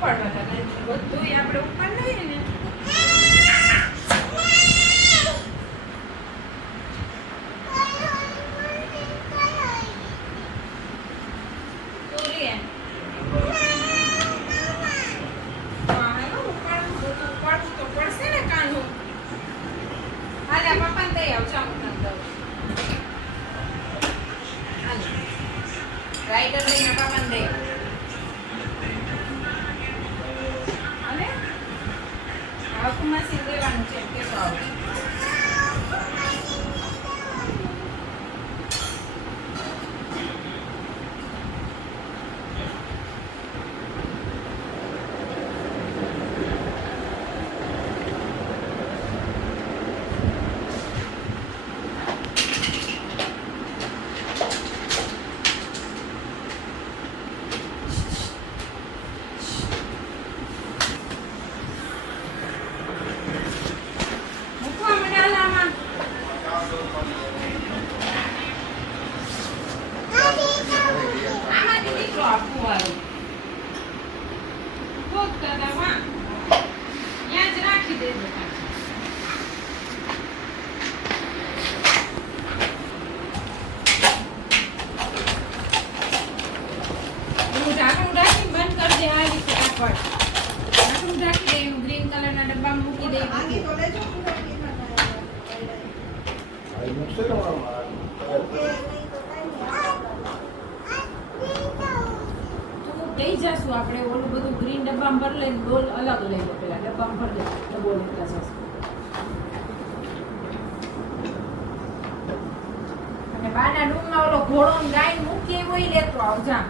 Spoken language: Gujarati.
ઉપાડવા હતા બધું આપણે ઉપાડ લઈએ ને રાઈટર લઈને પાપાને દે અને હાકુમાસી દેવાનું છે કે તો આવે ગ્રીન કલરના ડબ્બામાં મૂકી દે કઈ જાશું આપણે ઓલું બધું ગ્રીન ડબ્બામાં ભરી લઈને ડોલ અલગ લઈ લો પેલા ડબ્બામાં ભરી લે ડબ્બો લેતા જશું અને બાના રૂમમાં ઓલો ઘોડો ગાય મૂકી હોય લેતો આવજા